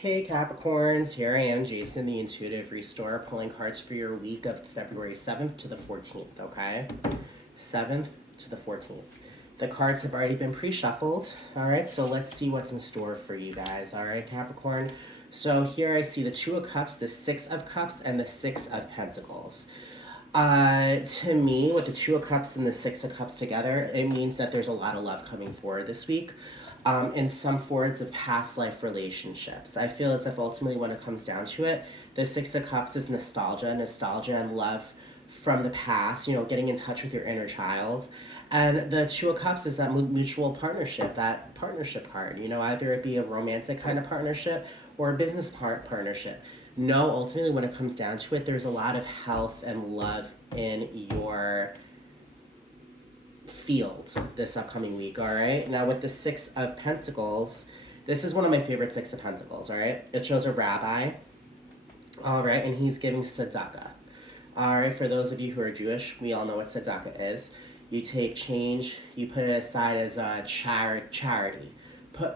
Hey Capricorns, here I am, Jason, the Intuitive Restorer, pulling cards for your week of February 7th to the 14th, okay? 7th to the 14th. The cards have already been pre-shuffled, alright? So let's see what's in store for you guys, alright, Capricorn? So here I see the Two of Cups, the Six of Cups, and the Six of Pentacles. To me, with the Two of Cups and the Six of Cups together, it means that there's a lot of love coming forward this week. In some forms of past life relationships. I feel as if ultimately when it comes down to it, the Six of Cups is nostalgia and love from the past, getting in touch with your inner child. And the Two of Cups is that mutual partnership, that partnership card, either it be a romantic kind of partnership or a business partnership. No, ultimately when it comes down to it, there's a lot of health and love in your field this upcoming week, all right? Now with the Six of Pentacles, this is one of my favorite Six of Pentacles, all right? It shows a rabbi, all right, and he's giving tzedakah. All right, for those of you who are Jewish, we all know what tzedakah is. You take change, you put it aside as a charity,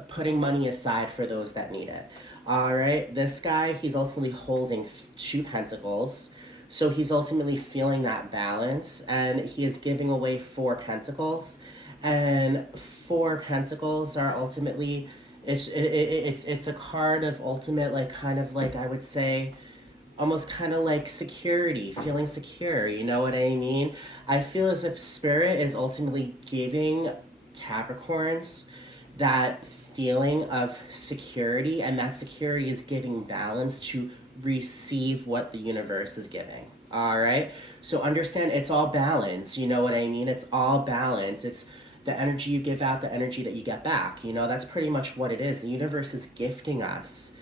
putting money aside for those that need it. All right, this guy, he's ultimately holding two pentacles. So he's ultimately feeling that balance, and he is giving away four pentacles. And four pentacles are ultimately, it's a card of ultimate, like, kind of like, I would say, almost kind of like security, feeling secure, you know what I mean? I feel as if Spirit is ultimately giving Capricorns that feeling of security, and that security is giving balance to receive what the universe is giving. All right, so understand it's all balance, you know what I mean? It's all balance. It's the energy you give out, the energy that you get back. That's pretty much what it is. The universe is gifting us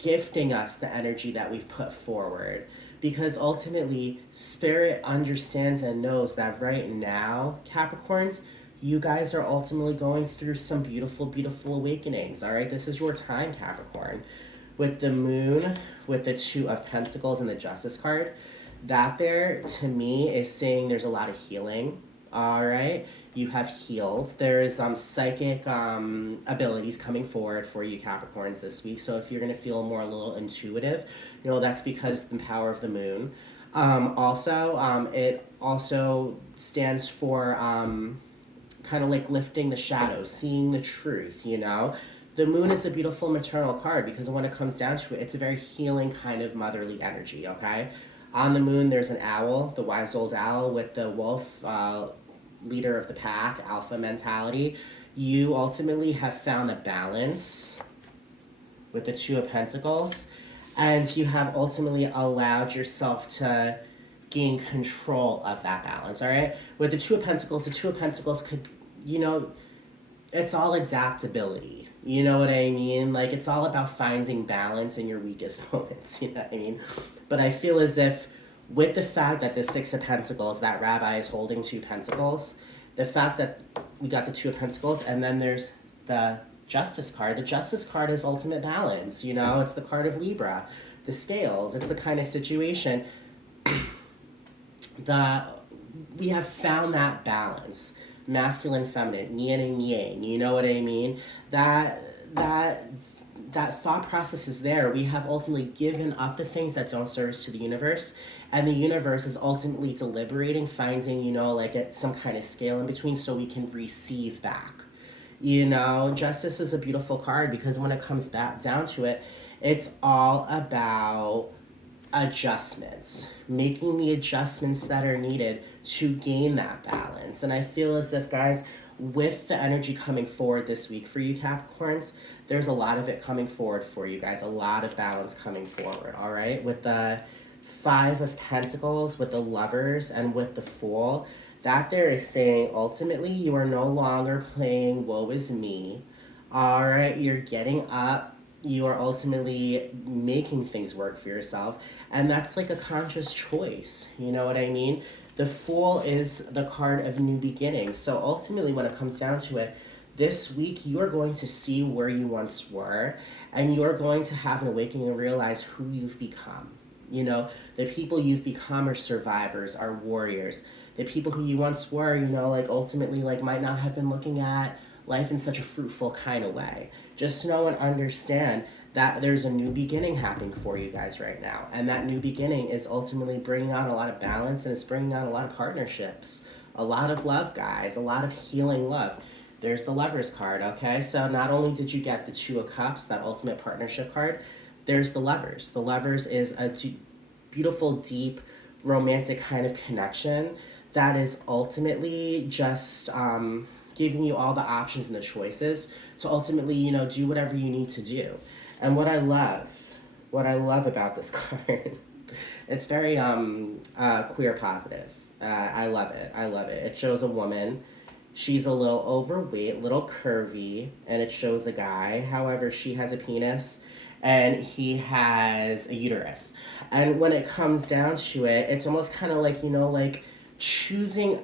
the energy that we've put forward, because ultimately Spirit understands and knows that right now, Capricorns, you guys are ultimately going through some beautiful awakenings. All right, this is your time, Capricorn. With the Moon, with the Two of Pentacles and the Justice card, that there to me is saying there's a lot of healing. All right, you have healed. There's psychic abilities coming forward for you Capricorns this week. So if you're gonna feel more a little intuitive, that's because the power of the Moon. It also stands for kind of like lifting the shadows, seeing the truth. The Moon is a beautiful maternal card because when it comes down to it, it's a very healing kind of motherly energy, okay? On the Moon, there's an owl, the wise old owl with the wolf, leader of the pack, alpha mentality. You ultimately have found a balance with the Two of Pentacles, and you have ultimately allowed yourself to gain control of that balance, all right? With the Two of Pentacles could, it's all adaptability. You know what I mean? Like, it's all about finding balance in your weakest moments, you know what I mean? But I feel as if with the fact that the Six of Pentacles, that rabbi is holding two pentacles, the fact that we got the Two of Pentacles, and then there's the Justice card. The Justice card is ultimate balance, it's the card of Libra, the scales. It's the kind of situation that we have found that balance. Masculine, feminine, yin and yang, you know what I mean? That thought process is there. We have ultimately given up the things that don't serve us to the universe, and the universe is ultimately deliberating, finding, some kind of scale in between so we can receive back. Justice is a beautiful card because when it comes back down to it, it's all about adjustments, making the adjustments that are needed to gain that balance. And I feel as if, guys, with the energy coming forward this week for you Capricorns, there's a lot of it coming forward for you guys, a lot of balance coming forward, all right? With the Five of Pentacles, with the Lovers, and with the Fool, that there is saying ultimately you are no longer playing woe is me, all right? You're getting up, you are ultimately making things work for yourself, and that's like a conscious choice, you know what I mean? The Fool is the card of new beginnings. So ultimately when it comes down to it, this week you are going to see where you once were, and you're going to have an awakening and realize who you've become. The people you've become are survivors, are warriors. The people who you once were, ultimately might not have been looking at life in such a fruitful kind of way. Just know and understand that there's a new beginning happening for you guys right now. And that new beginning is ultimately bringing on a lot of balance, and it's bringing on a lot of partnerships, a lot of love, guys, a lot of healing love. There's the Lovers card, okay? So not only did you get the Two of Cups, that ultimate partnership card, there's the Lovers. The Lovers is a beautiful, deep, romantic kind of connection that is ultimately just giving you all the options and the choices to ultimately, do whatever you need to do. And what I love about this card, it's very queer positive. I love it. I love it. It shows a woman. She's a little overweight, a little curvy, and it shows a guy. However, she has a penis and he has a uterus. And when it comes down to it, it's almost kind of like, like choosing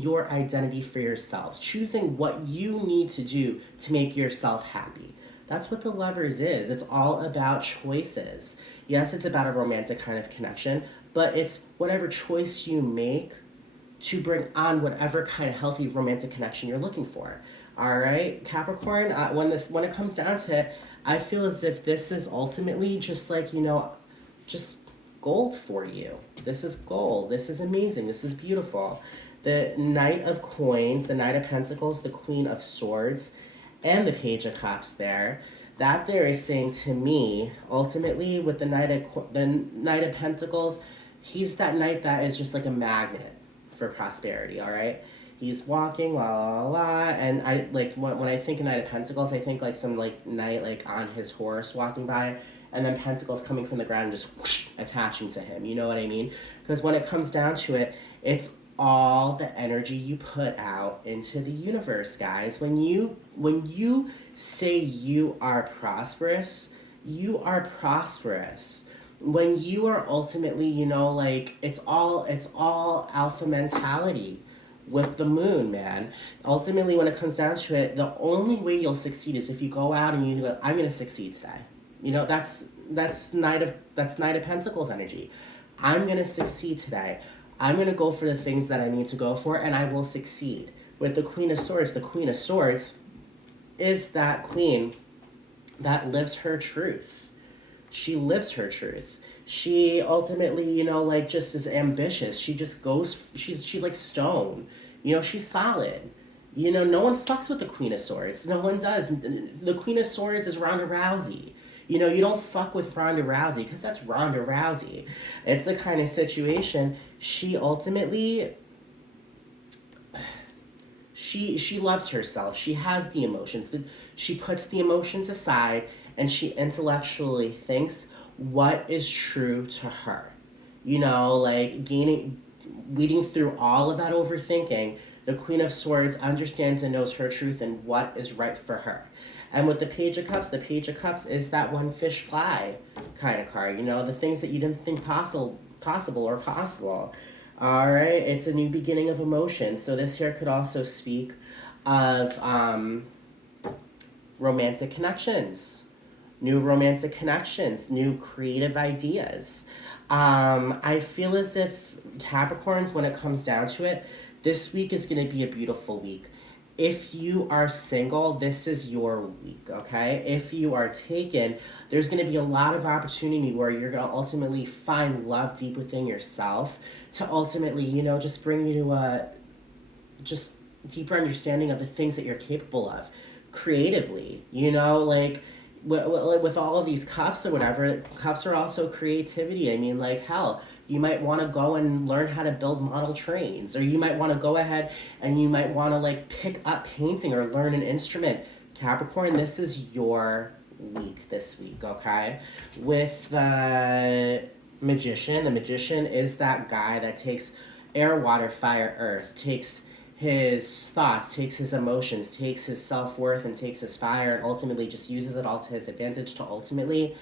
your identity for yourselves, choosing what you need to do to make yourself happy. That's what the Lovers is. It's all about choices. Yes, it's about a romantic kind of connection, but it's whatever choice you make to bring on whatever kind of healthy romantic connection you're looking for. All right, Capricorn. When it comes down to it, I feel as if this is ultimately just like just gold for you. This is gold. This is amazing. This is beautiful. The Knight of Coins, the Knight of Pentacles, the Queen of Swords, and the Page of Cups there. That there is saying to me, ultimately, with the Knight of Pentacles, he's that knight that is just like a magnet for prosperity, all right? He's walking, la la la, and I like when I think of Knight of Pentacles, I think like some like knight like on his horse walking by, and then pentacles coming from the ground and just whoosh, attaching to him. You know what I mean? Because when it comes down to it, it's all the energy you put out into the universe, guys. When you say you are prosperous, you are prosperous. When you are ultimately, like it's all alpha mentality with the moon, man. Ultimately, when it comes down to it, the only way you'll succeed is if you go out and you go, I'm gonna succeed today. That's Knight of Pentacles energy. I'm gonna succeed today. I'm gonna go for the things that I need to go for, and I will succeed. With the Queen of Swords, is that queen that lives her truth. She lives her truth. She ultimately, like just is ambitious. She just goes. She's like stone. She's solid. No one fucks with the Queen of Swords. No one does. The Queen of Swords is Ronda Rousey. You don't fuck with Ronda Rousey because that's Ronda Rousey. It's the kind of situation she ultimately, she loves herself. She has the emotions, but she puts the emotions aside and she intellectually thinks what is true to her. Like weeding through all of that overthinking, the Queen of Swords understands and knows her truth and what is right for her. And with the Page of Cups is that one fish fly kind of card. The things that you didn't think possible. All right, it's a new beginning of emotion. So this here could also speak of romantic connections, new creative ideas. I feel as if Capricorns, when it comes down to it, this week is going to be a beautiful week. If you are single, this is your week, okay? If you are taken, there's going to be a lot of opportunity where you're going to ultimately find love deep within yourself to ultimately, just bring you to a just deeper understanding of the things that you're capable of creatively, like with all of these cups or whatever. Cups are also creativity. I mean, like, hell, you might want to go and learn how to build model trains, or you might want to go ahead and you might want to like pick up painting or learn an instrument. Capricorn, this is your week this week, okay? With the magician is that guy that takes air, water, fire, earth, takes his thoughts, takes his emotions, takes his self-worth, and takes his fire, and ultimately just uses it all to his advantage to ultimately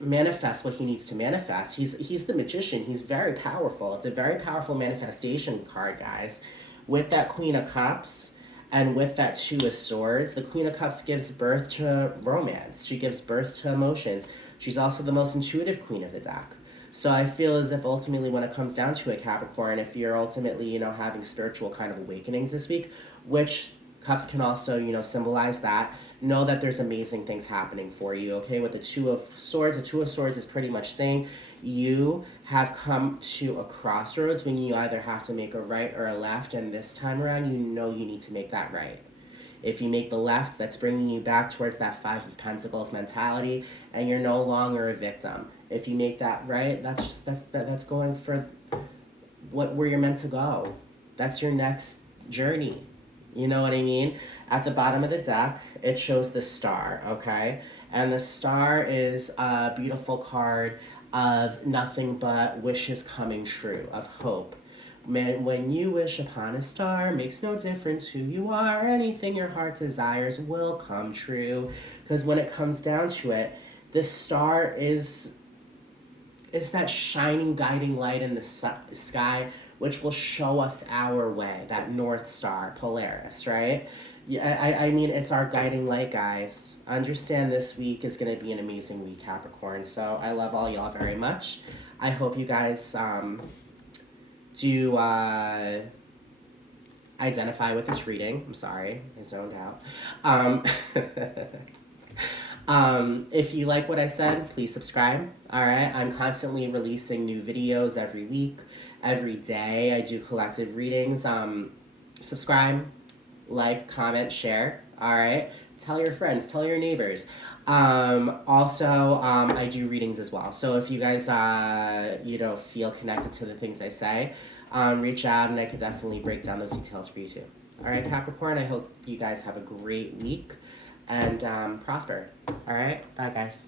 manifest what he needs to manifest. He's the magician. He's very powerful. It's a very powerful manifestation card, guys. With that Queen of Cups and with that Two of Swords, the Queen of Cups gives birth to romance. She gives birth to emotions. She's also the most intuitive queen of the deck. So I feel as if ultimately when it comes down to it, Capricorn, if you're ultimately, having spiritual kind of awakenings this week, which cups can also, symbolize that, know that there's amazing things happening for you, okay? With the Two of Swords, the Two of Swords is pretty much saying you have come to a crossroads when you either have to make a right or a left, and this time around, you know you need to make that right. If you make the left, that's bringing you back towards that Five of Pentacles mentality, and you're no longer a victim. If you make that right, that's going for where you're meant to go. That's your next journey. You know what I mean? At the bottom of the deck, it shows the star, okay? And the star is a beautiful card of nothing but wishes coming true, of hope. Man, when you wish upon a star, makes no difference who you are, anything your heart desires will come true. Because when it comes down to it, the star is that shining guiding light in the sky, which will show us our way, that North Star, Polaris, right? Yeah, I mean, it's our guiding light, guys. Understand this week is going to be an amazing week, Capricorn. So I love all y'all very much. I hope you guys do identify with this reading. I'm sorry, I zoned out. If you like what I said, please subscribe. All right, I'm constantly releasing new videos every week, every day. I do collective readings. Subscribe, like, comment, share. All right, tell your friends, tell your neighbors. Also, I do readings as well. So if you guys, feel connected to the things I say, reach out and I could definitely break down those details for you too. All right, Capricorn, I hope you guys have a great week and prosper. All right, bye guys.